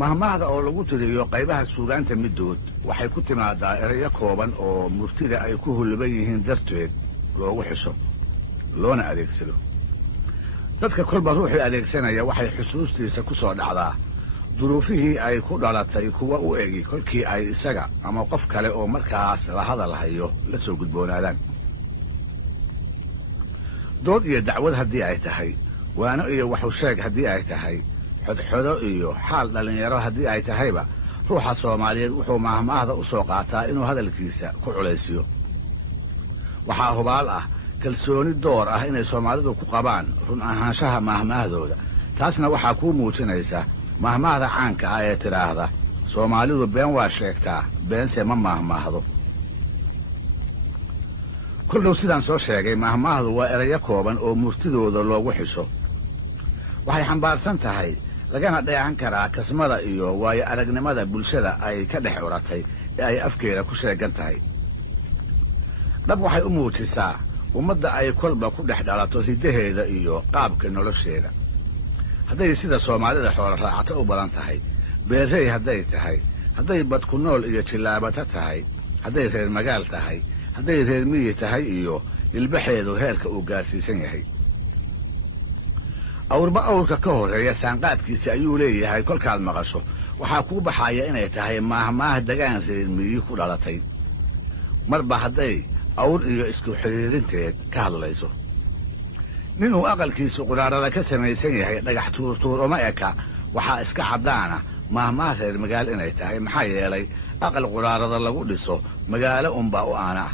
mahmaahda oo lagu tiriyo qaybaha suugaanta middood waxay ku timaadaa erayo kooban oo murtida ay ku hulban yihiin darteed loogu xiso loona adeegsado. dadka kolba ruuxii adeegsanaya waxay xusuustiisa ku soo dhacdaa duruufihii ay ku dhalatay kuwa u egi kolkii ay isaga ama qof kale oo markaas la hadalhayo la soo gudboonaadaan. dood iyo dacwad haddii ay tahay, waano iyo waxu sheeg haddii ay tahay, xodxodo iyo xaal dhallinyaro haddii ay tahayba, ruuxa Soomaaliyeed wuxuu mahmaahda u soo qaataa inuu hadalkiisa ku culaysiyo. waxaa hubaal ah kalsooni door ah inay Soomaalidu ku qabaan run ahaanshaha mahmaahdooda. taasna waxaa kuu muujinaysa mahmaahda caanka ah ee tiraahda Soomaalidu been waa sheegtaa, beense ma mahmaahdo. kullow sidaan soo sheegay, mahmaahdu waa erayo kooban oo murtidooda loogu xiso. waxay xambaarsan tahay lagana dheehan karaa kasmada iyo waayo aragnimada bulshada ay ka dhex curatay ee ay afkeeda ku sheegan tahay. dhab waxay u muujisaa ummadda ay kolba ku dhex dhalato hiddaheeda iyo qaabka nolosheeda. hadday sida Soomaalida xoolo raacato u badan tahay, beerrey hadday tahay, hadday bad ku nool iyo jillaabata tahay, hadday reer magaal tahay, hadday reer miyi tahay iyo ilbaxeedu heerka uu gaarsiisan yahay. awrba awrka ka horreeya saanqaadkiisa ayuu leeyahay. kolkaad maqasho waxaa kuu baxaya inay tahay mahmaah degaan reer miyi ku dhalatay, marba hadday awr iyo isku xidhiirinteed ka hadlayso. ninuu aqalkiisu quraarada ka samaysan yahay dhagax tuurtuur uma eka waxaa iska caddaana mahmaah reer magaal inay tahay. maxaa yeelay aqal quraarada lagu dhiso magaalo unbaa u aana ah.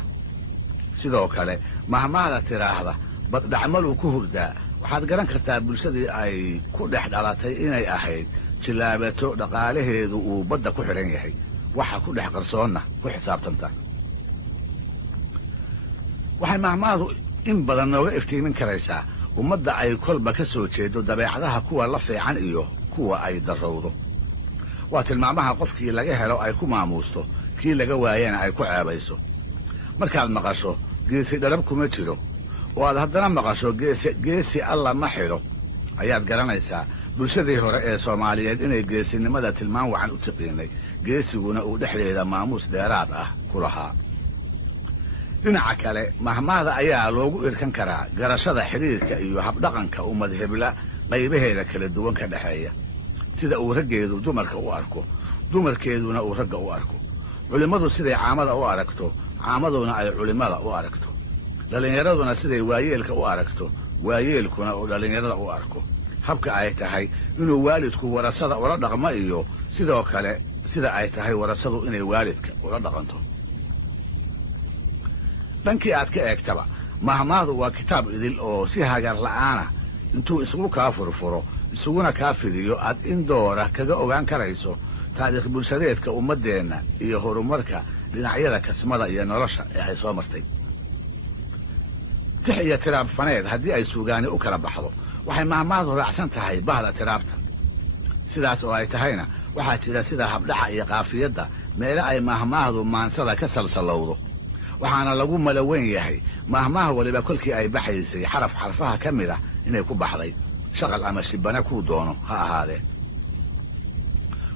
sidoo kale mahmaahda tiraahda baddhacmaluu ku hurdaa waxaad garan kartaa bulshadii ay ku dhex dhalatay inay ahayd jillaabato dhaqaalaheedu uu badda ku xidhan yahay, waxa ku dhex qarsoonna ku xisaabtanta. waxay mahmaahdu in badan nooga iftiimin karaysaa ummadda ay kolba ka soo jeedo dabeecadaha kuwa la fiican iyo kuwa ay darrowdo. waa tilmaamaha qofkii laga helo ay ku maamuusto, kii laga waayana ay ku ceebayso. markaad maqasho geesi dhalab kuma jiro oo aad haddana maqasho geesi alla ma xidho, ayaad garanaysaa bulshadii hore ee Soomaaliyeed inay geesinimada tilmaan wacan u tiqiinay, geesiguna uu dhexdeeda maamuus dheeraad ah ku lahaa. dhinaca kale mahmaahda ayaa loogu irkan karaa garashada xidhiirka iyo habdhaqanka ummad hebla qaybaheeda kala duwan ka dhexeeya, sida uu raggeedu dumarka u arko, dumarkeeduna uu ragga u arko, culimmadu siday caamada u aragto, caamaduna ay culimmada u aragto, dhallinyaraduna siday waayeelka u aragto, waayeelkuna uu dhallinyarada u arko, habka ay tahay inuu waalidku warasada ula dhaqmo iyo sidoo kale sida ay tahay warasadu inay waalidka ula dhaqanto. dhankii aad ka eegtaba mahmaahdu waa kitaab idil oo si hagar la'aana intuu isugu kaa furfuro isuguna kaa fidiyo aad in doora kaga ogaan karayso taariikh bulshadeedka ummaddeenna iyo horumarka dhinacyada kasmada iyo nolosha ee ay soo martay. tix iyo tiraab faneed haddii ay suugaani u kala baxdo waxay mahmaahdu raacsan tahay bahda tiraabta. sidaas oo ay tahayna waxaa jira sida habdhaca iyo qaafiyadda meele ay mahmaahdu maansada ka salsalowdo, waxaana lagu malaweyn yahay mahmaah waliba kolkii ay baxaysay xaraf xarfaha ka mid ah inay ku baxday, shaqal ama shibana kuu doono ha ahaadee.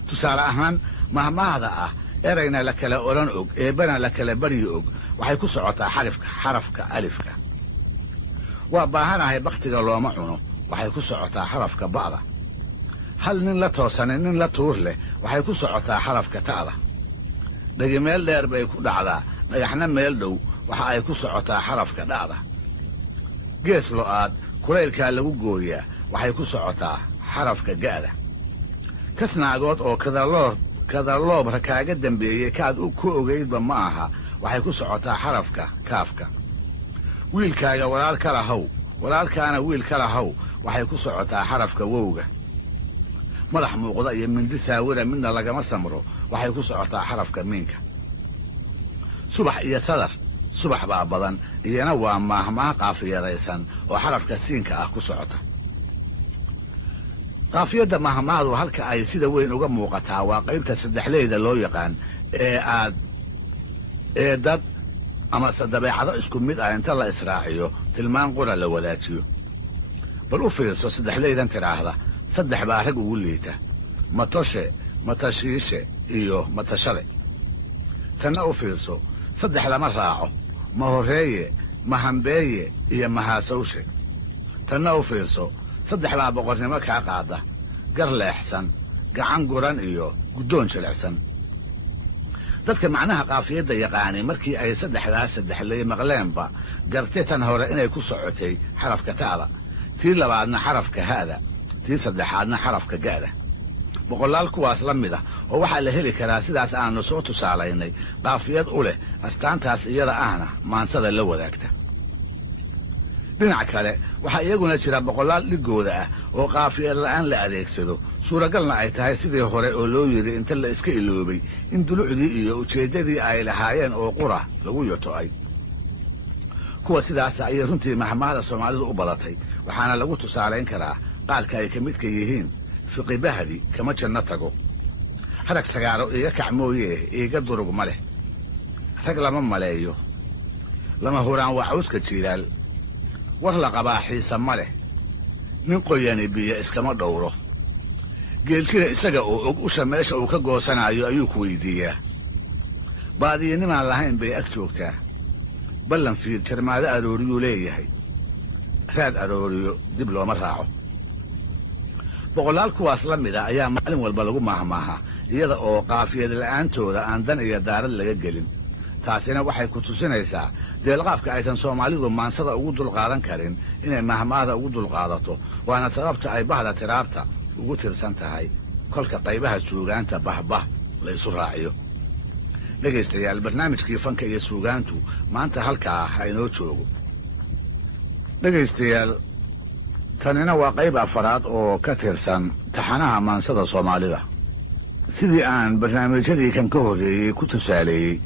tusaale ahaan mahmaahda ah erayna la kala odhan og, eebbana la kala baryi og, waxay ku socotaa xarafka alifka. waa baahanahay bakhtiga looma cuno, waxay ku socotaa xarafka ba'da. hal nin la toosanin nin la tuur leh, waxay ku socotaa xarafka ta'da. dhegi meel dheer bay ku dhacdaa, dhagaxna meel dhow waxa ay ku socotaa xarafka dha'da. gees lo'aad kulaylkaa lagu gooyaa, waxay ku socotaa xarafka ga'da. kasnaagood oo kadaloobra kaaga dambeeyey kaad ku ogaydba ma aha, waxay ku socotaa xarafka kaafka. wiilkaaga walaal kala haw, walaalkaana wiil kala haw, waxay ku socotaa xarafka wowga. madax muuqda iyo mindi saawira midna lagama samro, waxay ku socotaa xarafka miinka. subax iyo sadar, subax baa badan iyana waa mahmaah qaafiyadaysan oo xarafka siinka ah ku socota. qaafiyadda mahmaahdu halka ay sida weyn uga muuqataa waa qaybta saddexleyda loo yaqaan ee dad ama dabeecado isku mid ah inta la israaciyo tilmaan qura la wadaajiyo. bal u fiirso saddexleydan tiraahda saddex baa rag ugu liita: matoshe, matashiishe iyo matashade tanna u fiirso saddex lama raaco ma horeeye ma hambeeye iyo mahaasawshe tanna u fiirso saddex baa boqornimo kaa qaada gar leexsan gacan guran iyo guddoon jilicsan dadka macnaha qaafiyadda yaqaanay markii ay saddexlay maqleenba gartay tan hore inay ku socotay xarafka ta'da tii labaadna xarafka ha'da tii saddexaadna xarafka ga'da boqolaal kuwaas la mid ah oo waxaa la heli karaa sidaas aanu soo tusaalaynay qaafiyad u leh astaantaas iyada ahna maansada la wadaagta dhinac kale waxaa iyaguna jira boqolaal dhigooda ah oo qaafiyad la'aan la adeegsado suuragalna ay tahay sidii hore oo loo yidhi inta la iska iloobay in dulucdii iyo ujeeddadii ay lahaayeen oo qura lagu yoto'ay kuwa sidaas ayay runtii mahmaahda soomaalidu u badatay waxaana lagu tusaalayn karaa qaarka ay ka midka yihiin fiqi bahdi kama janno tago harag sagaaro iga kac mooye iiga durug ma leh rag lama maleeyo lama huraan waa cawska jiiraal war la qabaa xiisa ma leh nin qoyani biyo iskama dhowro geelkina isaga oo og usha meesha uu ka goosanaayo ayuu ku weydiiyaa baadiyanimaan lahayn bay ag joogtaa ballan fiid jarmaado arooriyuu leeyahay raad arooriyo dib looma raaco boqolaal kuwaas la mida ayaa maalin walba lagu maahmaahaa iyada oo qaafiyad la'aantooda aan dan iyo daarad laga gelin taasina waxay ku tusinaysaa deelqaafka aysan soomaalidu maansada ugu dulqaadan karin inay mahmaahda ugu dulqaadato waana sababta ay bahda tiraabta ugu tirsan tahay kolka qaybaha suugaanta bahbah la isu raaciyo dhegaystayaal barnaamijkii fanka iyo suugaantu maanta halkaa ha inoo joogo dhegaystayaal tanina waa qayb afaraad oo ka tirsan taxanaha maansada soomaalida sidii aan barnaamijyadii kan ka horreeyey ku tusaaleeyey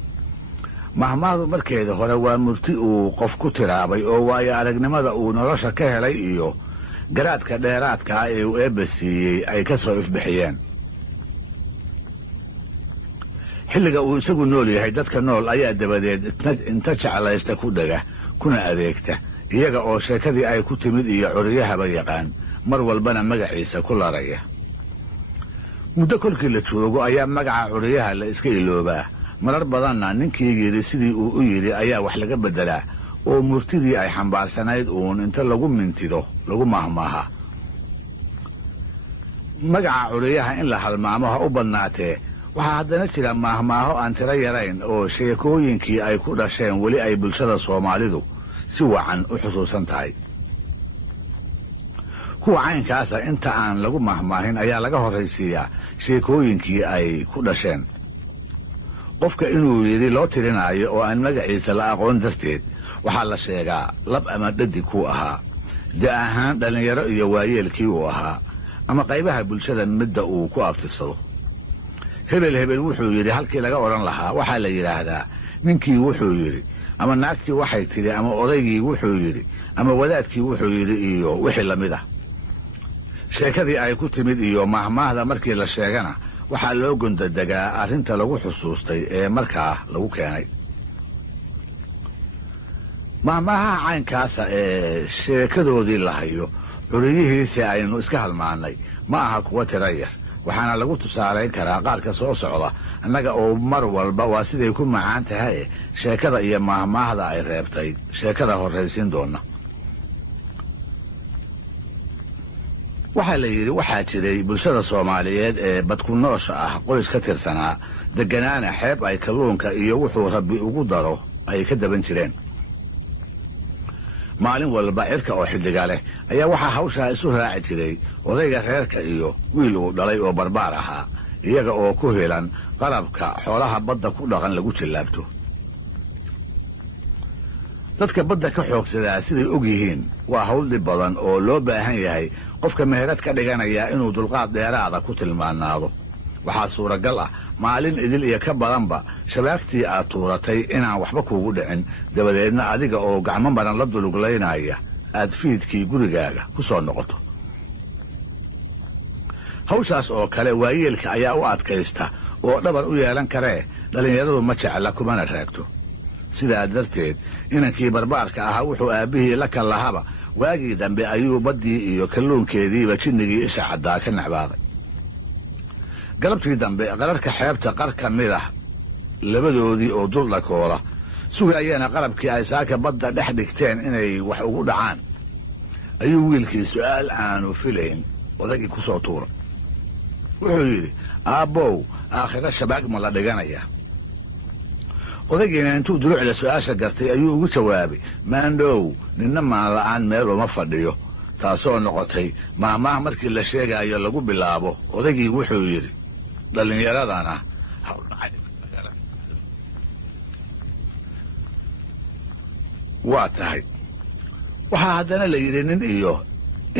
mahmaahdu markeeda hore waa murti uu qof ku tiraabay oo waayo aragnimada uu nolosha ka helay iyo garaadka dheeraadkaa ee uu eebba siiyey ay ka soo ifbixiyeen xilliga uu isagu nool yahay dadka nool ayaa dabadeed inta jeclaysta ku dhega kuna adeegta iyaga oo sheekadii ay ku timid iyo curiyahaba yaqaan mar walbana magaciisa ku laraya muddo kolkii la joogo ayaa magaca curiyaha la iska iloobaa marar badanna ninkii yidhi sidii uu u yidhi ayaa wax laga beddelaa oo murtidii ay xambaarsanayd uun inta lagu mintido lagu maahmaaha magaca curiyaha in la halmaamo ha u badnaatee waxaa haddana jira maahmaaho aan tiro yarayn oo sheekooyinkii ay ku dhasheen weli ay bulshada soomaalidu si wacan u xusuusan tahay kuwa caynkaasa inta aan lagu mahmaahin ayaa laga horraysiiyaa sheekooyinkii ay ku dhasheen qofka inuu yidhi loo tirinaayo oo aan magaciisa la aqoon darteed waxaa la sheegaa lab ama dhadig kuu ahaa da ahaan dhallinyaro iyo waayeelkii uu ahaa ama qaybaha bulshada midda uu ku abtirsado hebel hebel wuxuu yidhi halkii laga odhan lahaa waxaa la yidhaahdaa ninkii wuxuu yidhi ama naagtii waxay tidhi ama odaygii wuxuu yidhi ama wadaadkii wuxuu yidhi iyo wixii la mid ah sheekadii ay ku timid iyo mahmaahda markii la sheegana waxaa loo gondadegaa arrinta lagu xusuustay ee markaa lagu keenay mahmaahaha caynkaasa ee sheekadoodii la hayo curiyihiisi aynu iska halmaannay ma aha kuwa tiro yar waxaana lagu tusaalayn karaa qaarka soo socda annaga oo mar walba waa siday ku macaan tahay sheekada iyo mahmaahda ay reebtay sheekada horraysiin doonna waxaa la yidhi waxaa jiray bulshada soomaaliyeed ee badku noosha ah qoys ka tirsanaa degganaana xeeb ay kalluunka iyo wuxuu rabbi ugu daro ay ka daban jireen maalin walba cirka oo xiddiga leh ayaa waxaa hawshaa isu raaci jiray odayga reerka iyo wiil uu dhalay oo barbaar ahaa iyaga oo ku helan qalabka xoolaha badda ku dhaqan lagu jallaabto dadka badda ka xoogsadaa siday og yihiin waa hawl dhib badan oo loo baahan yahay qofka meherad ka dhiganaya inuu dulqaad dheeraada ku tilmaanaado waxaa suuragal ah maalin idil iyo ka badanba shabaagtii aad tuuratay inaan waxba kuugu dhicin dabadeedna adiga oo gacmo maran la duluglaynaya aad fiidkii gurigaaga ku soo noqoto hawshaas oo kale waayeelka ayaa u adkaysta oo dhabar u yeelan karee dhallinyaradu ma jecla kumana raagto sidaa darteed inankii barbaarka ahaa wuxuu aabbihii la kallahaba waagii dambe ayuu baddii iyo kalluunkeediiba jinnigii isha caddaa ka necbaaday galabtii dambe qararka xeebta qar ka mid ah labadoodii oo dul dhakoola sugaayana qalabkii ay saaka badda dhex dhigteen inay wax ugu dhacaan ayuu wiilkii su'aal aanu filayn odagii ku soo tuura wuxuu yidhi aabbow aakhiro shabaag ma la dhiganaya odagiina intuu duluucda su'aasha gartay ayuu ugu jawaabay maandhow ninna maan la'aan meel uma fadhiyo taasoo noqotay maahmaah markii la sheegaayo lagu bilaabo odagii wuxuu yidhi dhallinyaradana waa tahay waxaa haddana la yidhi nin iyo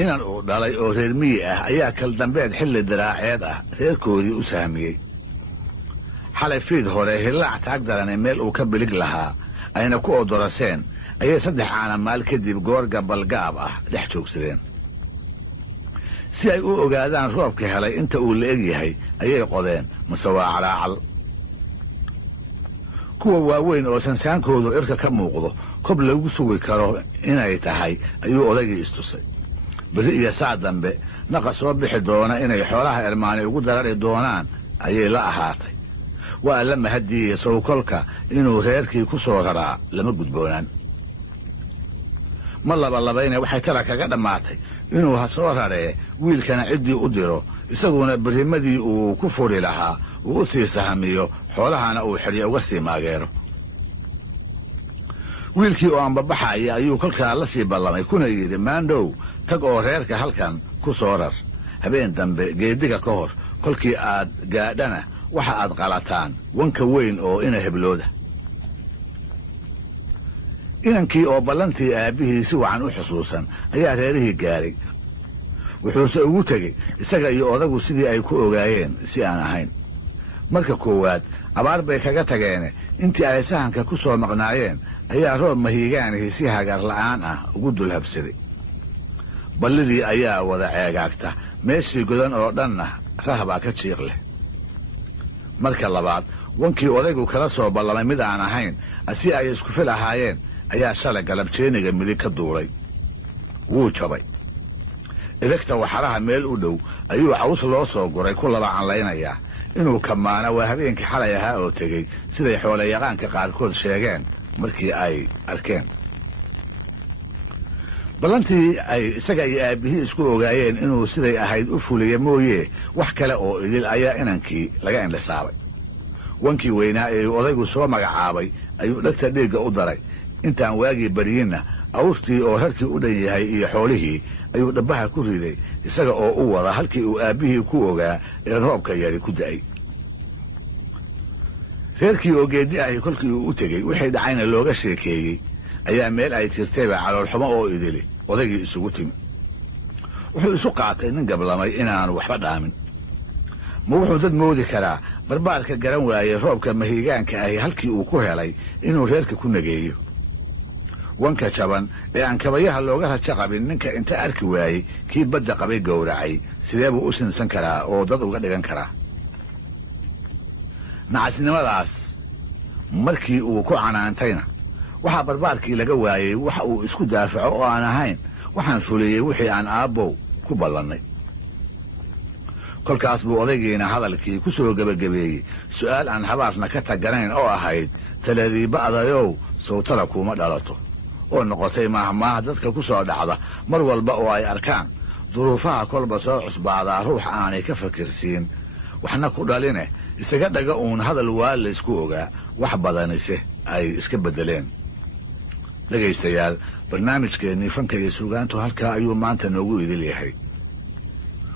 inan uu dhalay oo reer miyi ah ayaa kal dambeed xilli diraaceed ah reerkoodii u sahmiyey xalay fiid hore hillaac taag darane meel uu ka bilig lahaa ayna ku odoraseen ayay 3 caanamaal kadib goor gabalgaab ah dhex joogsadeen si ay u ogaadaan roobka helay inta uu la eg yahay ayay qodeen mase waa calaacal kuwa waaweyn oo sansaankoodu irka ka muuqdo kob lagu sugi karo inay tahay ayuu odagii istusay beri iyo saa dambe naqa soo bixi doona inay xoolaha irmaani ugu darari doonaan ayay la ahaatay waa la mahadiyey sawkolka inuu reerkii ku soo raraa lama gudboonaan ma labayna waxay tala kaga dhammaatay inuu ha soo raree wiilkana ciddii u diro isaguna berimadii uu ku furi lahaa uu u sii sahamiyo xoolahana uu xidhiyo uga sii maageero wiilkii oo aanbabaxaya ayuu kolkaa la sii ballamay kuna yidhi maandhow tag oo reerka halkan ku soo rar habeen dambe geediga ka hor kolkii aad gaadhana waxa aad qalataan wanka weyn oo ina heblooda inankii oo ballantii aabbihii si wacan u xusuusan ayaa reerihii gaaray wuxuuse ugu tegey isaga iyo odagu sidii ay ku ogaayeen si aan ahayn marka koowaad abaar bay kaga tageene intii ay sahanka ku soo maqnaayeen ayaa roob mahiigaanihii si hagar la'aan ah ugu dulhabsaday ballidii ayaa wada ceegaagta meeshii godan oo dhanna rahbaa ka jiiq leh marka labaad wankii odaygu kala soo ballamay mid aan ahayn si ay isku fil ahaayeen ayaa shalay galabjeeniga midig ka duulay wuu jabay elegta waxaraha meel u dhow ayuu caws loo soo guray ku laba canlaynayaa inuu kamaana waa habeenkii xalay ahaa oo tegey siday xoolayaqaanka qaarkood sheegeen markii ay arkeen ballantii ay isaga iyo aabbihii isku ogaayeen inuu siday ahayd u fuliya mooye wax kale oo idil ayaa inankii laga indhisaabay wankii weynaa ee odaygu soo magacaabay ayuu dhegta dhiigga u daray intaan waagii baryinna awrtii oo rarkii u dhan yahay iyo xoolihii ayuu dhabbaha ku riday isaga oo u wada halkii uu aabbihii ku ogaa ee roobka yari ku da'ay reerkii oo geeddi ahi kolkii uu u tegey wixii dhacayna looga sheekeeyey ayaa meel ay jirtayba caloolxumo oo idili odaygii isugu timi wuxuu isu qaatay nin gablamay inaanu waxba dhaamin ma wuxuu dad moodi karaa barbaarka garan waayey roobka mahiigaanka ahi halkii uu ku helay inuu reerka ku nageeyo wanka jaban ee aan kabayaha looga rajo qabin ninka inta arki waayey kii badda qabay gowracay sidee buu u sinsan karaa oo dad uga dhigan karaa nacasnimadaas markii uu ku canaantayna waxaa barbaarkii laga waayey waxa uu isku daafaco oo aan ahayn waxaan fuliyey wixii aan aabbow ku ballannay kolkaas buu odaygiina hadalkii ku soo gebagabeeyey su'aal aan habaarna ka taganayn oo ahayd taladii ba'dayow sawtara kuuma dhalato oo noqotay maahmaaha dadka ku soo dhacda mar walba oo ay arkaan duruufaha kolba soo cusbaadaa ruux aanay ka fakirsiin waxna ku dhaline isaga dhaga uun hadal waa laysku ogaa wax badanise ay iska beddeleen dhegaystayaal barnaamijkeennii fanka iyo suugaantu halkaa ayuu maanta noogu idil yahay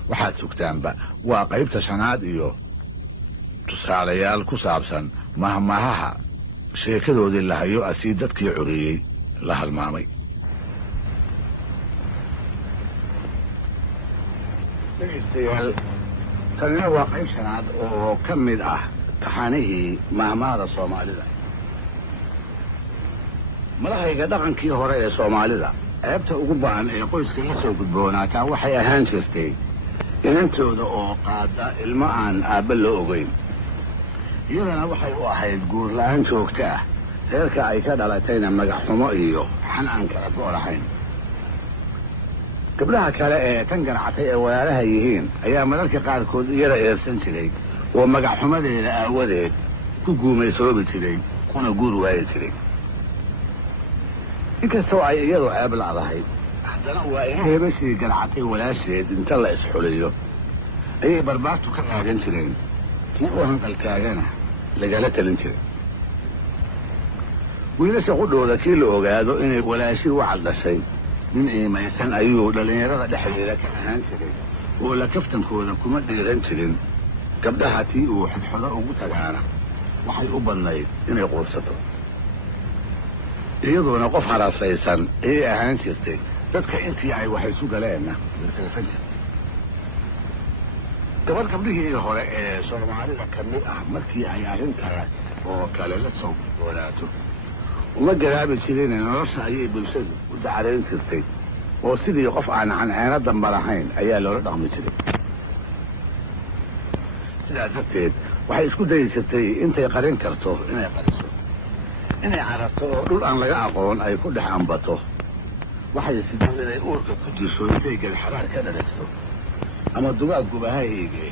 waxaad sugtaanba waa qaybta shanaad iyo tusaalayaal ku saabsan mahmaahaha sheekadoodii la hayo asii dadkii curiyey la halmaamay dhegaystayaal tanina waa qayb shanaad oo ka mid ah taxanihii mahmaahda soomaalida malahayga dhaqankii hore ee soomaalida ceebta ugu ba'an ee qoyska la soo gudboonaataa waxay ahaan jirtay inantooda oo qaada ilmo aan aabba loo ogayn iyadana waxay u ahayd guur la'aan joogto ah reerka ay ka dhalatayna magaxxumo iyo xan aan kala go' lahayn gabdhaha kale ee tan ganacatay ee walaalaha yihiin ayaa mararka qaarkood iyada eersan jiray ومقع حمد إلى أوديد كوكومي سوبي تلين كونا قولوا هاي تلين إنك استوعي إيادو عيب العضاهي حدنا وإيه بشي قرعتي ولا شيء انت الله يسحوليه أي بربارتو كان هاجين تلين كيوهن قلتاغانا لقالت الانتلين ويلاشا قدو ذا كيلو اوغادو إني ولا شيء وعد شيء من إيه ما يسان أيوه لأن يرى دحري لك أهان تلين ولا كفتن كودا كما ديران تلين gabdhahatii uu xidxodo ugu tagaana waxay u badnayd inay quursato iyadoona qof haraasaysan ayay ahaan jirtay dadka intii ay wax isu galeenna dirtaleefan jirtay gabadh gabdhihii hore ee soomaalida ka mid ah markii ay arrintaas oo kale la soo doonaato uma garaabi jirin nolosha ayay bulshadu u dacarayn jirtay oo sidii qof aan canceeno damba lahayn ayaa loola dhaqmi jiray sidaa darteed waxay isku dayi jirtay intay qarin karto inay qariso inay cararto oo dhul aan laga aqoon ay ku dhex ambato waxay sidoo inay uurka ku jirso intay gadxaraar ka dhaliso ama dugaag gubaha eege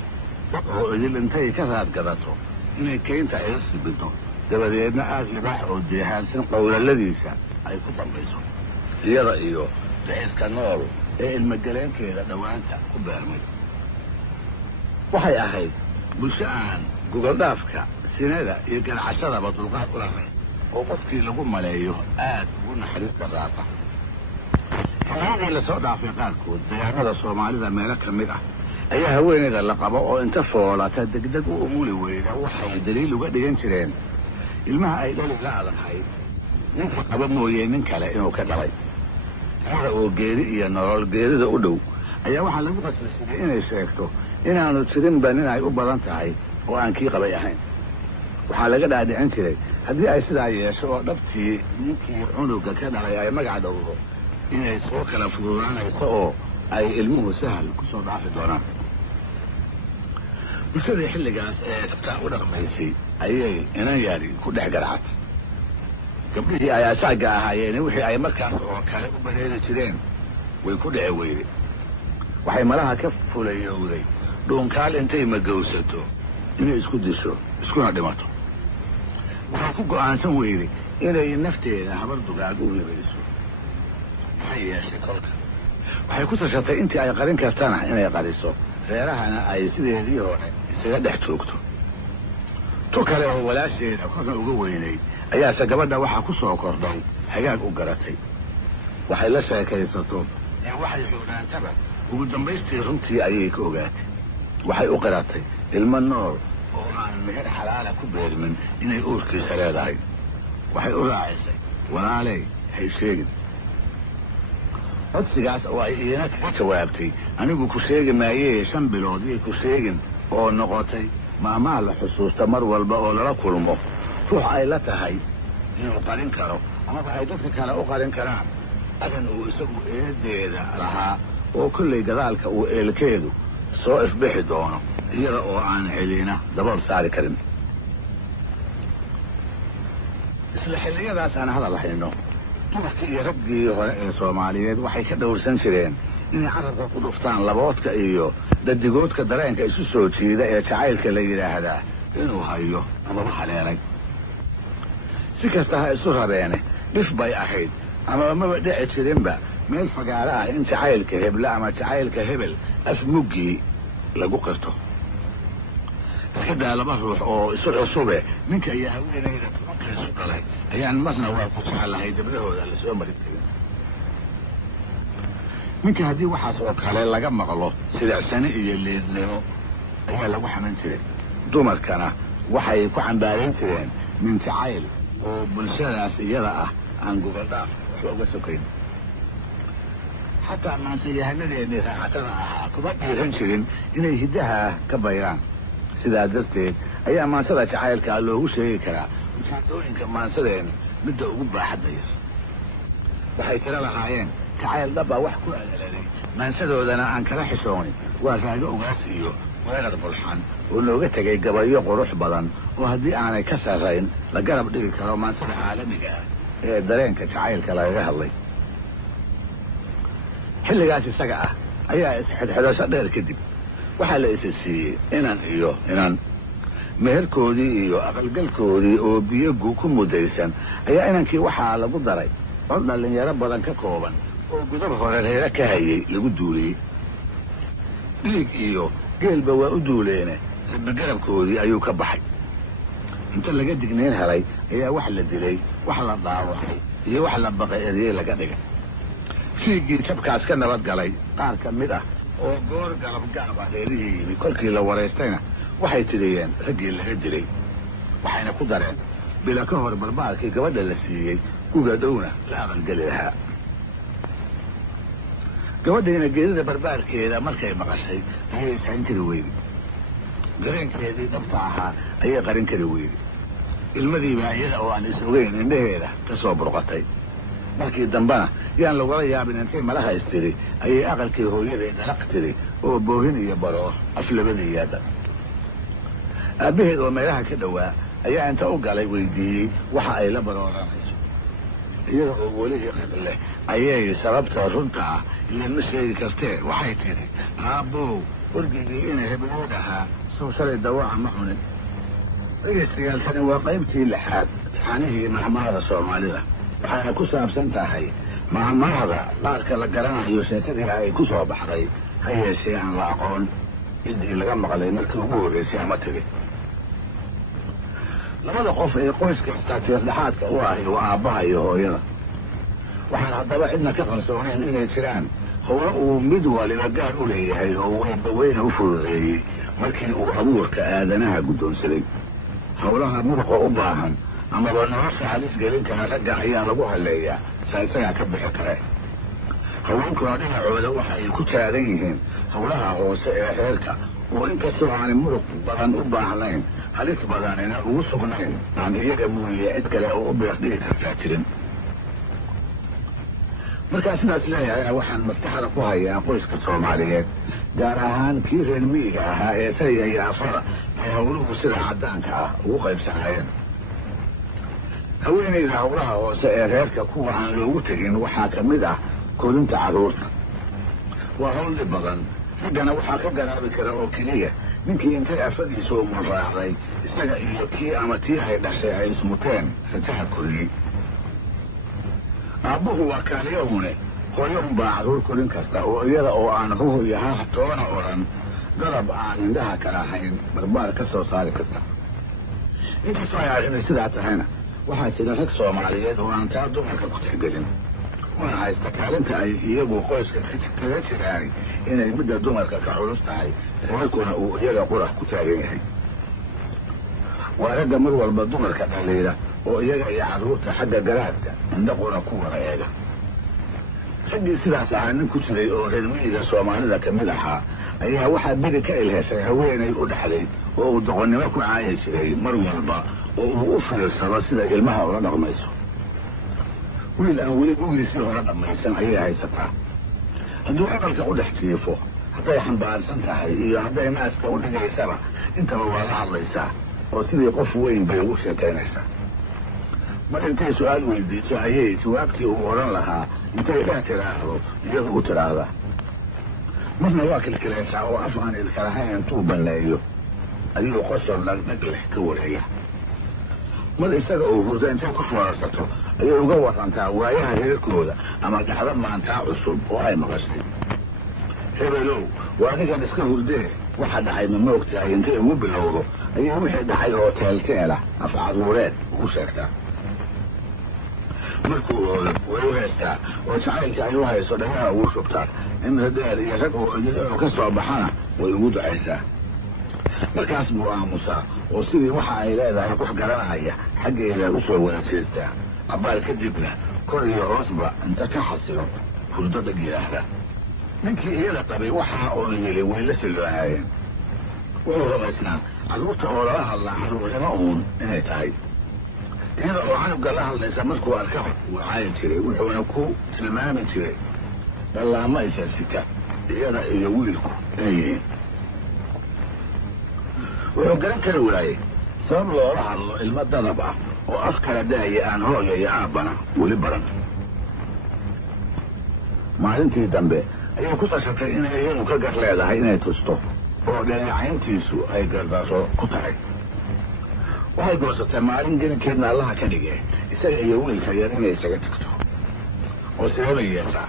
oo idil intay ka raad gadato inay keynta ay sibido dabadeedna aad libaax oo deehaansan qowlaladiisa ay ku dambayso iyada iyo daciska nool ee ilmagaleenkeeda dhowaanta ku beermay waxay ahayd bulsho aan gogoldhaafka sinada iyo ganacashadaba dulqaad u lahayn oo qofkii lagu maleeyo aad ugu naxariis daraata xilladii lasoo dhaafay qaarkood deegaanada soomaalida meelo ka mid ah ayaa haweeneyda la qabo oo inta foolata degdeg u umuli weyda waxay daliil uga dhigan jireen ilmaha ay dhali la adaghayd ninka qaba mooyee nin kale inuu ka dhalay hada oo geeri iyo nolol geerida u dhow ayaa waxaa lagu qasbasiday inay sheegto inaanu jirinba nin ay u badan tahay oo aan kii qabay ahayn waxaa laga dhaadhicin jiray haddii ay sidaa yeesho oo dhabtii ninkii cunuga ka dhalay ay magac dhowdo inay soo kala fududaanayso oo ay ilmuhu sahal ku soo dhaafi doonaan bulshadii xilligaas ee dabtaa u dhaqmaysay ayay inan yaari ku dhex garcatay gabdhihii ay asaaga ahaayeen wixii ay markaas oo kale u bareeri jireen way ku dhici weyday waxay malaha ka fulayowday dhuunkaal intay magowsato inay isku disho iskuna dhimato waxaa ku go'aansan weyday inay nafteeda habar dugaag u hibayso maxay yeeshay kolka waxay ku tashatay intii ay qarin kartana inay qariso reerahana ay sideedii hore isaga dhex joogto tu kale oo walaasheeda korna uga weynayd ayaase gabadha waxaa ku soo kordhay hagaag u garatay waxay la sheekaysato ee waxay xoogaantaba ugu dambaystii runtii ayay ka ogaatay waxay u qiratay ilmo nool oo aan meher xalaala ku beermin inay uurkiisa leedahay waxay u raacisay walaaley hay sheegin codsigaas oo ay iina kaga jawaabtay anigu ku sheegi maayee 5 bilood iyo ku sheegin oo noqotay maamaha la xusuusta mar walba oo lala kulmo ruux ay la tahay inuu qarin karo amaba ay dadka kale u qarin karaan adan uu isagu eedeeda lahaa oo kullay gadaalka uu eelkeedu soo ifbixi doono iyada oo aan celina dabool saari karin isla xilliyadaas aan hadal hayno dumarkii iyo raggii hore ee soomaaliyeed waxay ka dhowrsan jireen inay carabka ku dhuftaan laboodka iyo dadigoodka dareenka isu soo jiida ee jacaylka la yidhaahdaa inuu hayo amaba haleelay si kasta ha isu rabeene dhif bay ahayd amaba maba dhici jirinba meel fagaaro ah in jacaylka hebla ama jacaylka hebel af muggii lagu qirto iska daa laba ruux oo isu cusube ninka iyo haweenayda tumanka isu dhalay ayaan marna waa ku jecelahay gabdhahooda la soo mari jirin ninka haddii waxaas oo kale laga maqlo sidacsani iyo leednimo ayaa lagu xaman jiray dumarkana waxay ku cambaarayn jireen min jacayl oo bulshadaas iyada ah aan gogoldhaaf waxba uga sokayn xataa maansayahanadeenii raacatada ahaa kuma dhiiran jirin inay hiddaha ka bayraan sidaa darteed ayaa maansada jacaylkaa loogu sheegi karaa ujeedooyinka maansadeena midda ugu baaxadaysa waxay kala lahaayeen jacayl dhabbaa wax ku alaladay maansadoodana aan kala xishoonin waa raago ugaas iyo weerar bulxan oo looga tegay gabayo qurux badan oo haddii aanay ka sarrayn la garab dhigi karo maansada caalamiga ah ee dareenka jacaylka lagaga hadlay xilligaas isaga ah ayaa isxidxidasho dheer kadib waxaa la isa siiyey inan iyo inan meherkoodii iyo aqalgalkoodii oo biyogu ku mudaysan ayaa inankii waxaa lagu daray cod dhallinyaro badan ka kooban oo gudab hore reere ka hayay lagu duuliyey. dhiig iyo geelba waa u duuleene rabbigarabkoodii ayuu ka baxay. inta laga dignayn helay ayaa wax la dilay, wax la dhaawacay iyo wax la baqay eryey laga dhigay. fiiggii jabkaas ka nabad galay qaar ka mid ah oo goor galabgaab ah reerihii yimi kolkii la waraystayna waxay tiriyeen raggii laga dilay, waxayna ku dareen bila ka hor barbaarkii gabadha la siiyey uga dhowna la aqalgeli lahaa. gabadhayna geerida barbaarkeeda markay maqashay ayay ishayn kari weyday. dareenkeedii dhabta ahaa ayay qarin kari weyday. ilmadiibaa iyada oo aan is ogeyn indhaheeda ka soo burqatay. markii dambena yaan lagula yaabin intay malaha istiri ayay aqalkii hooyadeed dalaq tiri oo boohin iyo baroor af labadii yaada. aabbaheed oo meelaha ka dhowaa ayaa inta u galay weydiiyey waxa ay la barooranayso. iyada oo weli iqad leh ayay sababta runta ah ilan ma sheegi kartee waxay tidhi aabbow wargigii inay heblood ahaa soo shalay dawaaca ma cunin. dhegaystayaal waa qaybtii lixaad taxanihii mahmaahda soomaalida, waxayna ku saabsan tahay mahmaahda qaarka la garanayo sheekadii ay ku soo baxday ha yeeshee aan la aqoon ciddii laga maqlay markii ugu horraysay ama tiri. labada qof ee qoys kasta tiirdhexaadka u ahi waa aabbaha iyo hooyada. waxaan haddaba cidna ka qarsoonayn inay jiraan howlo uu mid waliba gaar u leeyahay oo weyna u fududeeyey markii uu abuurka aadanaha guddoonsaday. howlaha muruqa u baahan amaba nolosha halis gelin kara ragga ayaa lagu halleeyaa saa isagaa ka bixi kare. haweenkuna dhinacooda waxa ay ku taagan yihiin howlaha hoose ee reerka oo inkastoo aanay muruq badan u baahnayn halis badanina ugu sugnayn aan iyaga mooye cid kale oo u beeqdhigi kartaa jirin. markaa sidaas leeyahay waxaan maskaxda ku hayaa qoyska soomaaliyeed, gaar ahaan kii reer miyiga ahaa ee sayga iyo afada ay howluhu sida caddaanka ah ugu qaybsanaayeen. haweenayda howlaha hoose ee reerka kuwa aan loogu tegin waxaa ka mid ah korinta carruurta. waa hawl dhib badan. raggana waxaa ka garaabi kara oo keliya ninkii intay afadiisa u mulraacday isaga iyo kii ama tii ay dhashay ay ismuteen rajaha koriyey. aabbuhu waa kaaliyahune hooyo unbaa carruur korin kasta oo iyada oo aan ruhu iyo haha toona odhan galab aan indhaha kala ahayn barbaar ka soo saari karta. inkastoo ay arrinay sidaa tahayna waxaa jira rag soomaaliyeed oo aan taa dumarka ku tixgelin, una haysta kaalinta ay iyagu qoyska kaga jiraan inay midda dumarka ka culus tahay, reerkuna uu iyaga qurax ku taagan yahay. waa ragga mar walba dumarka dhaliila oo iyaga iyo carruurta xagga garaadka indhaquna ku wada eega. raggii sidaas ahaa nin ku jiray oo reer miyiga soomaalida ka mid ahaa ayaa waxaa beri ka ilheshay haweenay u dhexday oo uu doqonnimo ku caayi jiray mar walba oo uu u fiirsado sida ilmaha ula dhaqmayso. wiil aan weli gurigiisii hore dhammaysan ayay haysataa. hadduu aqalka u dhex jiifo, hadday xambaarsan tahay iyo hadday naaska u dhigaysaba intaba waa la hadlaysaa oo sidii qof weyn bay ugu sheekaynaysaa. mar intay su-aal weydiiso ayay jawaabtii uu odhan lahaa intay dhex tiraahdo iyadu u tidhaahda. marna waa kilkilaysaa oo af aan ilka lahayn intuu banneeyo ayuu qosol dhagdhag leh ka wareeya. mar isaga oo hurdo intay ku foorarsato ayay uga warantaa waayaha reerkooda ama dhacdo maantaa cusub oo ay maqashay. hebelow waa ninkan iska hurdee waxa dhacay ma moogtahay intay ugu bilowdo ayay wixii dhacay oo teelteela af carruureed ugu sheegtaa. markuu oodo way u heestaa oo jacaylka ay u hayso dhagaha ugu shubtaa. imri dheer iyo rag oo ka soo baxana way ugu ducaysaa. markaas buu aamusaa oo sidii waxa ay leedahay qof garanaya xaggeeda u soo wada jeestaa. abbaal kadibna kor iyo hoosba inta ka xasilo hurdo dhag yidhaahda. ninkii iyada qabay waxaa oo yeli way la siloonaayeen. wuxuu rumaysnaa carruurta oo lala hadlaa carruurnimo uun inay tahay. iyada oo canugga la hadlaysa markuu arkaba wuu caayi jiray, wuxuuna ku tilmaami jiray dhallaamo isarsika iyada iyo wiilku inay yihiin. wuxuu garan kari waayey sabab loola hadlo ilmo dadab ah oo af kala daaya aan hooya iyo aabbana weli baran. maalintii dambe ayay ku tashatay inay iyadu ka gar leedahay inay tusto oo dhaleecayntiisu ay gardarro ku tahay. waxay goosatay maalin gelinkeedna allaha ka dhige isaga iyo wiilka yar inay isaga tagto oo sababay yeeshaa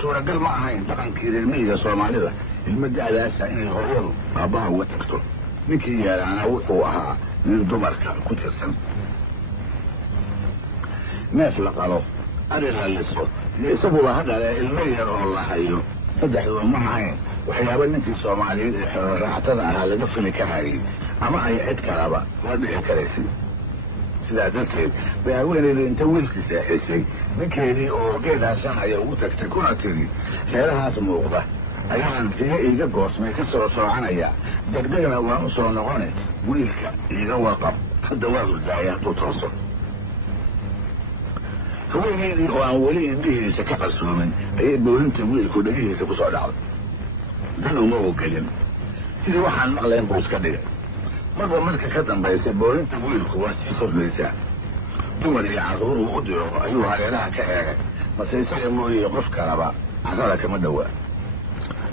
suuragal ma ahayn dhaqankii reer miyiga soomaalida ilmo da'daasa inay hooyadu aabbaha uga tagto ninkii yaalaana wuxuu ahaa nin dumarka ku tirsan neef la qalo ari la liso iyo isaguba hadhale ilmo yar oo la hayo saddexduba ma ahayn waxyaaba ninkii soomaaliyeed ee xooloraacatada ahaa laga fili karayay ama ay cid kalaba la dhici karaysay sidaa darteed bay haweeneyda inta wiilkii seexisay ninkeedii oo geedaasanaya ugu tagtay kuna tiri reerahaas muuqda ayaan riyo iiga goosmay ka soo soocanaya degdegna waan u soo noqone wiilka iiga warqab hadda waa hurdaaya hadduu tooso haweeneydii oo aan weli indhihiisa ka qarsoomin ayay boolinta wiilku dhegihiisa ku soo dhacday dan uma ogelin sidii waxaan maqlayn buu iska dhigay marba marka ka dambaysa boolinta wiilku waa sii kordhaysaa dumar iyo carruur uu u diro ayuu hareeraha ka eegay mase isaga mooye qof kalaba carrada kama dhowaa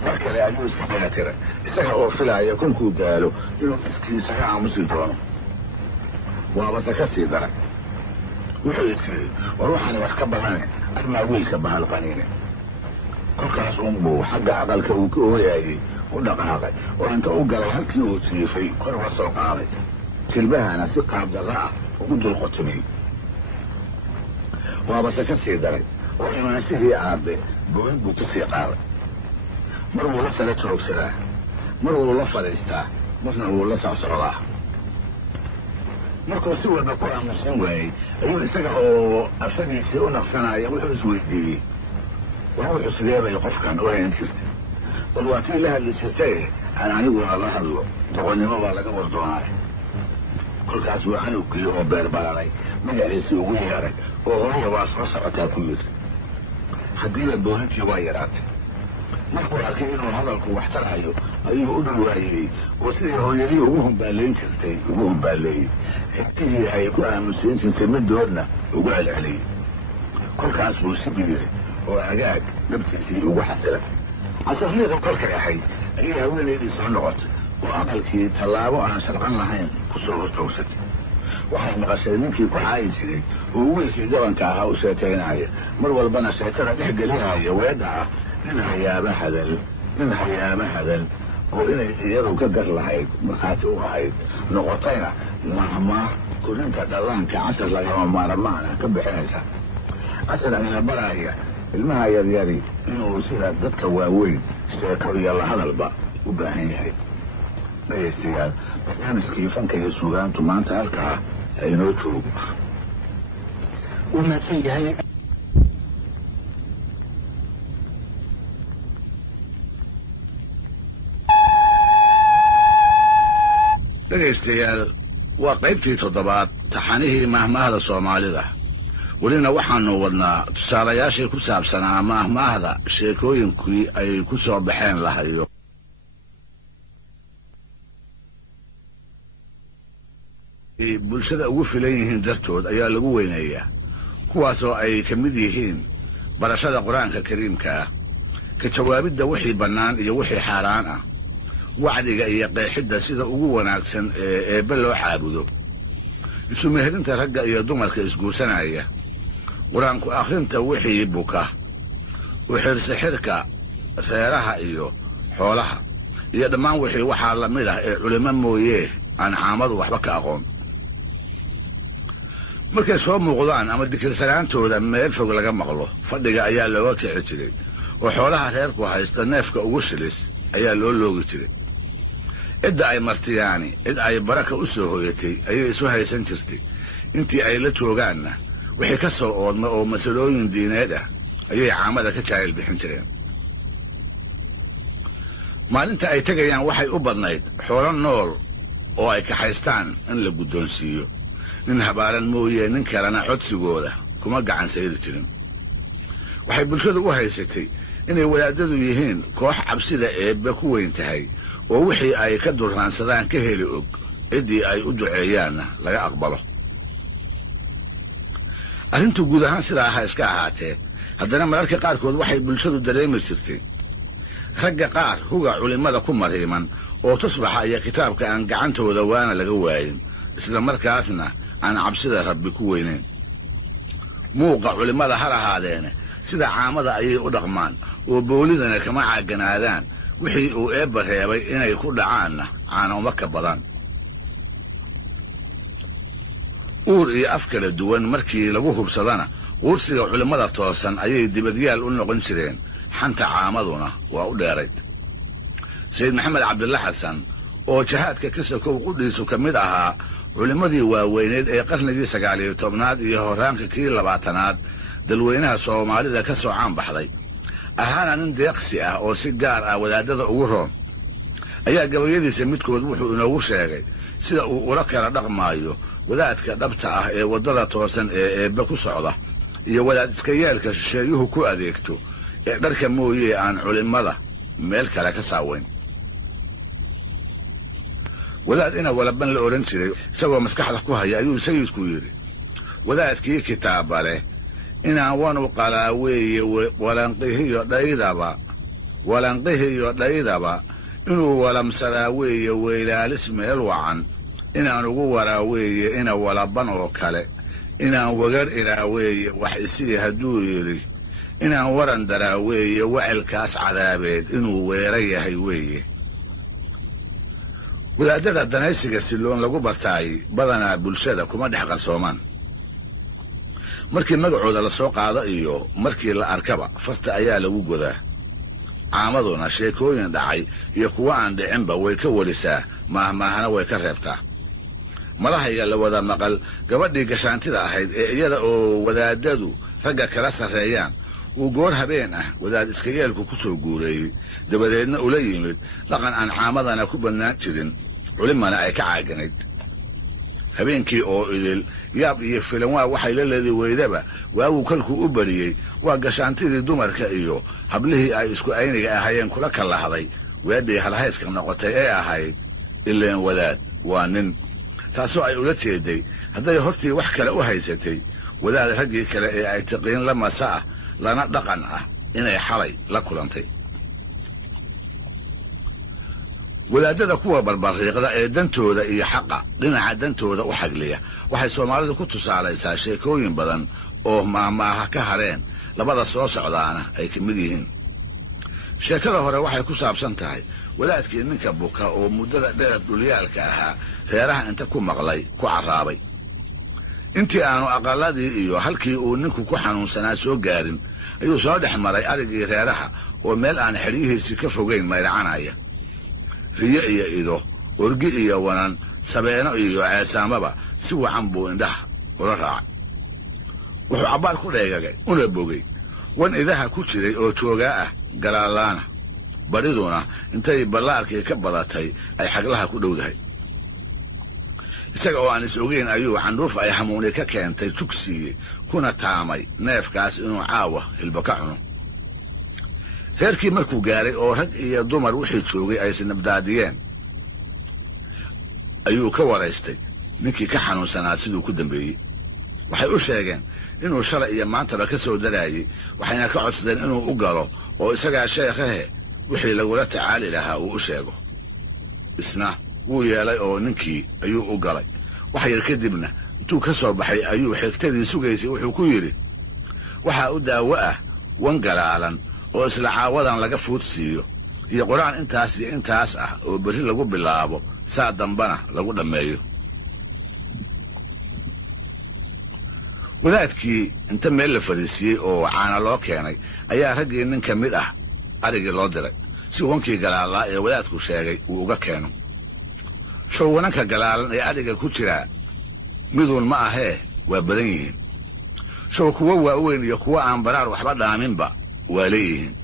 mar kale ayuu iska dhaga tiray isaga oo filaaya kolkuu daalo inuu iskiisaga aamusi doono waabase ka sii daray wuxuu isiri war waxaani wax ka badane armaa wiilka bahal qaniine kolkaas unbuu xagga aqalka uu ka ooyaayey u dhaqaaqay oo inta u galay halkii uu jiifay kor uga soo qaaday jilbahana si qaabdarra ah ugu dulqotumiyey waabase ka sii daray oo imaanshihii aabe booyin buu ku sii qaaday mar wuu la sala joogsadaa mar wuu la fadhiistaa marna wuu la socsocdaa markuu si walba ku aamusan waayey ayuu isaga oo afadiisii u naqsanaya wuxuu isweydiiyey waa wuxuu sideebay qofkan u hayn jirtay bal waa tii la hadli jirtay aan aniguna la hadlo doqonnimo baa laga war doonaayo kolkaas waa anugii oo beerbaranay magaciisii ugu yeeray oo hooya waa soo socotaa ku yidhi haddiiba boolintii waa yaraatay markuu arkay inuu hadalku wax tarayo ayuu u dhawaayey oo sidii hooyadii ugu humbaalayn jirtay ugu humbaaleeyey xigtihii ay ku aamusiin jirtay midoodna ugu celceliyey kolkaas buu sibi yiri oo agaag dhabtiisii ugu xasilay casarliiqa kolkay ahayd ayay haweeneydii soo noqotay oo aqalkii tallaabo aan sharcan lahayn ku soo hortoogsatay waxay maqashay ninkii ku caayi jiray oo wiilkii gabanka ahaa u sheekaynaya mar walbana sheekada dhex gelinaya weedha ah nin hayaaba hadal oo inay iyadu ka gar lahayd markhaati u ahayd noqotayna mahmaah korinta dhallaanka casar lagama maarmaana ka bixinaysa casar ayna baraya ilmaha yaryari inuu sida dadka waaweyn sheeko iyo la hadalba u baahan yahay dhegaystayaal barnaamijkii fanka iyo suugaantu maanta halkaa aynoo joogo wuu mahadsan yahay dhegaystayaal waa qaybtii 7 taxanihii mahmaahda soomaalida welina waxaanu wadnaa tusaalayaashii ku saabsanaa mahmaahda sheekooyinkii ay ku soo baxeen lahayo bulshada ugu filan yihiin dartood ayaa lagu weyneeyaa kuwaasoo ay ka mid yihiin barashada qur-aanka kariimka ah ka jawaabidda wixii bannaan iyo wixii xaaraan ah wacdiga iyo qeexidda sida ugu wanaagsan ee eebbe loo caabudo isu mehelinta ragga iyo dumarka isguursanaya qur-aanku akhrinta wixii buka u xirsixirka reeraha iyo xoolaha iyo dhammaan wixii waxaa la mid ah ee culimo mooyee aan caamadu waxba ka aqoon markay soo muuqdaan ama dikirsanaantooda meel fog laga maqlo fadhiga ayaa looga kici jiray oo xoolaha reerku haysta neefka ugu shilis ayaa loo loogi jiray cidda ay martiyaani cid ay baraka u soo hoyatay ayay isu haysan jirtay intii ay la joogaanna wixii ka soo oodma oo masalooyin diineed ah ayay caamada ka jaahil bixin jireen maalinta ay tegayaan waxay u badnayd xoolo nool oo ay kaxaystaan in la guddoonsiiyo nin habaaran mooyee nin kalena codsigooda kuma gacan sayri jirin waxay bulshadu u haysatay inay wadaadadu yihiin koox cabsida eebbe ku weyn tahay oo wixii ay ka durraansadaan ka heli og ciddii ay u duceeyaanna laga aqbalo arrintu guud ahaan sidaa ha iska ahaatee haddana mararka qaarkood waxay bulshadu dareemi jirtay ragga qaar huga culimmada ku mariiman oo tusbaxa iyo kitaabka aan gacantooda waana laga waayin isla markaasna aan cabsida rabbi ku weynayn. muuqa culimmada ha lahaadeene sida caamada ayay u dhaqmaan oo boolidana kama caaganaadaan, wixii uu eebba reebay inay ku dhacaanna caanoma ka badan. uur iyo af kala duwan markii lagu hubsadana quursiga culimmada toosan ayay dibadyaal u noqon jireen, xanta caamaduna waa u dheerayd. sayid maxamed cabdilla xasan oo jihaadka ka sokow qudhiisu ka mid ahaa culimmadii waaweyneed ee qarnigii 19aad iyo horaanka kii 20aad dalweynaha soomaalida ka soo caan baxday, ahaana nin deeqsi ah oo si gaar ah wadaadada ugu roon, ayaa gabayadiisa midkood wuxuu inoogu sheegay sida uu ula kala dhaqmaayo wadaadka dhabta ah ee waddada toosan ee eebbe ku socda iyo wadaad iska yeelka shisheeyuhu ku adeegto ee dharka mooyee aan culimmada meel kale ka saaweyn. wadaad ina walaban la odhan jiray isagoo maskaxda ku haya ayuu sayidku yidhi, wadaadkii kitaaba leh inaan wanu qalaa weeye walanqihiyo dhaydaba inuu walamsadaa weeye weylaalis meel wacan, inaan ugu waraa weeye ina walaban oo kale, inaan wagar iraa weeye wax isii hadduu yidhi, inaan waran daraa weeye wacilkaas cadaabeed inuu weera yahay weeye. wadaadada danaysiga siloon lagu bartaay badanaa bulshada kuma dhex qarsoomaan. markii magacooda la soo qaado iyo markii la arkaba farta ayaa lagu godaa. caamaduna sheekooyin dhacay iyo kuwa aan dhicinba way ka warisaa, maahmaahana way ka reebtaa. malahayga la wada maqal gabadhii gashaantida ahayd ee iyada oo wadaadadu ragga kala sarreeyaan uu goor habeen ah wadaad iska yeelku ku soo guureeyey, dabadeedna ula yimid dhaqan aan caamadana ku bannaan jirin, culimana ay ka caaganayd. habeenkii oo idil yaab iyo filanwaa waxay la leedi weydaba waaguu kalkuu u bariyey waa gashaantidii dumarka iyo hablihii ay isku ayniga ahaayeen kula kallahday weedhii halhayska noqotay ee ahayd ileen wadaad waa nin, taasoo ay ula jeeday hadday hortii wax kale u haysatay wadaad raggii kale ee ay tiqiin la masa ah lana dhaqan ah inay xalay la kulantay. wadaadada kuwa barbariiqda ee dantooda iyo xaqa dhinaca dantooda u xagliya waxay soomaalidu ku tusaalaysaa sheekooyin badan oo maahmaaha ka hareen labada soo socdaana ay ka mid yihiin. sheekada hore waxay ku saabsan tahay wadaadkii ninka buka oo muddada dheer dhulyaalka ahaa reeraha inta ku maqlay ku carraabay. intii aanu aqalladii iyo halkii uu ninku ku xanuunsanaa soo gaarin ayuu soo dhex maray arigii reeraha oo meel aan xidhyihiisii ka fogayn mayracanaya. riyo iyo ido, orgi iyo wanan, sabeeno iyo ceesaamaba si wacan buu indhaha ula raacay. wuxuu cabbaar ku dheegagay una bogay wan idaha ku jiray oo joogaa ah galaalaana, badhiduna intay ballaarkii ka badatay ay xaglaha ku dhowdahay. isaga oo aan is ogeyn ayuu candhuuf ay hamuuni ka keentay jug siiyey, kuna taamay neefkaas inuu caawa hilba ka cuno. reerkii markuu gaaray oo rag iyo dumar wixii joogay ay isnabdaadiyeen ayuu ka waraystay ninkii ka xanuunsanaa siduu ku dambeeyey. waxay u sheegeen inuu shalay iyo maantaba ka soo daraayey, waxayna ka codsadeen inuu u galo oo isagaa sheekhahe wixii lagula tacaali lahaa uu u sheego. isna wuu yeelay oo ninkii ayuu u galay. wax yar kadibna intuu ka soo baxay ayuu xigtadii sugaysay wuxuu ku yidhi, waxaa u daawo ah wan galaalan oo isla caawadan laga fuud siiyo iyo quraan intaas iyo intaas ah oo berri lagu bilaabo saa dambana lagu dhammeeyo. wadaadkii inta meel la fadhiisiyey oo caana loo keenay ayaa raggii nin ka mid ah arigii loo diray si wankii galaalaa ee wadaadku sheegay uu uga keeno. show wananka galaalan ee ariga ku jiraa miduun ma ahee waa badan yihiin. show kuwa waaweyn iyo kuwa aan baraar waxba dhaaminba waa leeyihiin.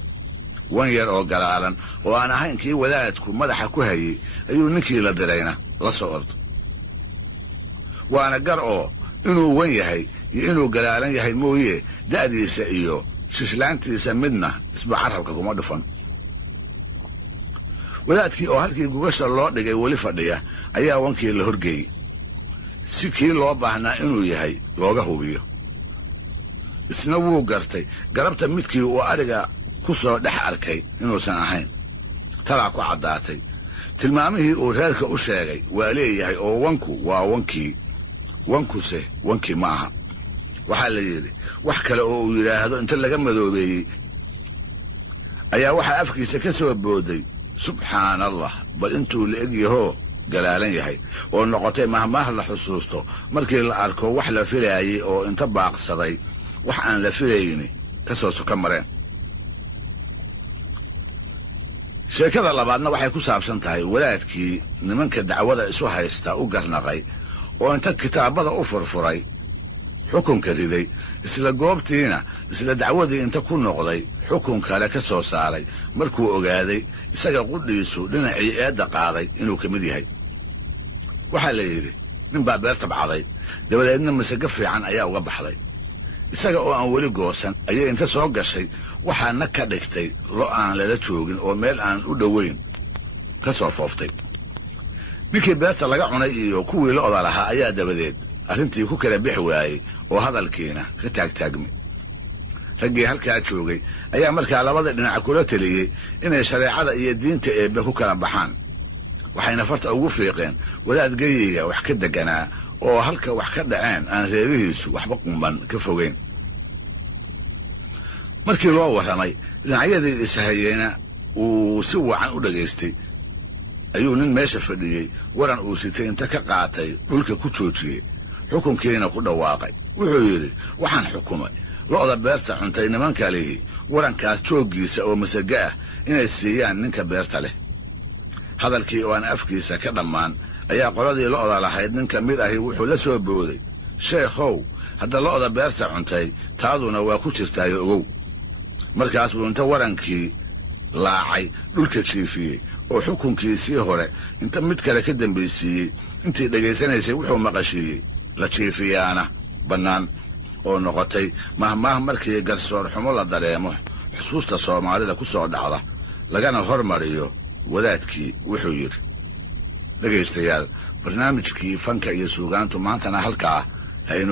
wan yar oo galaalan oo aan ahayn kii wadaadku madaxa ku hayey ayuu ninkii la dirayna la soo ordo. waana gar oo inuu wan yahay iyo inuu galaalan yahay mooye da'diisa iyo shishlaantiisa midna isba carrabka kuma dhufan. wadaadkii oo halkii gugasha loo dhigay weli fadhiya ayaa wankii la horgeeyey si kii loo baahnaa inuu yahay looga hubiyo. isna wuu gartay garabta midkii uu ariga ku soo dhex arkay inuusan ahayn. talaa ku caddaatay tilmaamihii uu reerka u sheegay waa leeyahay oo wanku waa wankii, wankuse wankii ma aha. waxaa la yidhi wax kale oo uu yidhaahdo inta laga madoobeeyey ayaa waxaa afkiisa ka soo booday subxaana allah, bal intuu la eg yahoo galaalan yahay, oo noqotay mahmaah la xusuusto markii la arko wax la filaayey oo inta baaqsaday wax aan la filayni ka soo soka mareen. sheekada labaadna waxay ku saabsan tahay wadaadkii nimanka dacwada isu haysta u garnaqay oo inta kitaabada u furfuray xukunka riday, isla goobtiina isla dacwadii inta ku noqday xukun kale ka soo saaray markuu ogaaday isaga qudhiisu dhinacii eedda qaaday inuu ka mid yahay. waxaa la yidhi nin baa beer tabcaday, dabadeedna masago fiican ayaa uga baxday. isaga oo aan weli goosan ayay inta soo gashay waxaana ka dhigtay lo aan lala joogin oo meel aan u dhowayn ka soo fooftay. ninkii beerta laga cunay iyo kuwii lo'da lahaa ayaa dabadeed arrintii ku kala bixi waayey oo hadalkiina ka taagtaagmay. raggii halkaa joogay ayaa markaa labada dhinac kula teliyey inay shareecada iyo diinta eebbe ku kala baxaan. waxayna farta ugu fiiqeen wadaad geyiga wax ka deganaa oo halka wax ka dhaceen aan reerihiisu waxba qumban ka fogeyn. markii loo warramay dhinacyadii ishayeyna uu si wacan u dhagaystay ayuu nin meesha fadhiyey waran uu sitay inta ka qaatay dhulka ku joojiyey, xukunkiina ku dhawaaqay. wuxuu yidhi waxaan xukumay lo'da beerta cuntay nimanka lihi warankaas jooggiisa oo masago ah inay siiyaan ninka beerta leh. hadalkii oo aan afkiisa ka dhammaan ayaa qoladii lo'da lahayd nin ka mid ahi wuxuu la soo booday, sheekhow hadda lo'da beerta cuntay taaduna waa ku jirtaayo ogow. markaas buu inta warankii laacay dhulka jiifiyey oo xukunkiisii hore inta mid kale ka dambaysiiyey intii dhegaysanaysay wuxuu maqashiiyey la jiifiyaana bannaan, oo noqotay mahmaah markii garsoor xumo la dareemo xusuusta soomaalida ku soo dhacda lagana hormariyo wadaadkii wuxuu yidhi. dhegaystayaal, barnaamijkii fanka iyo suugaantu maantana halkaa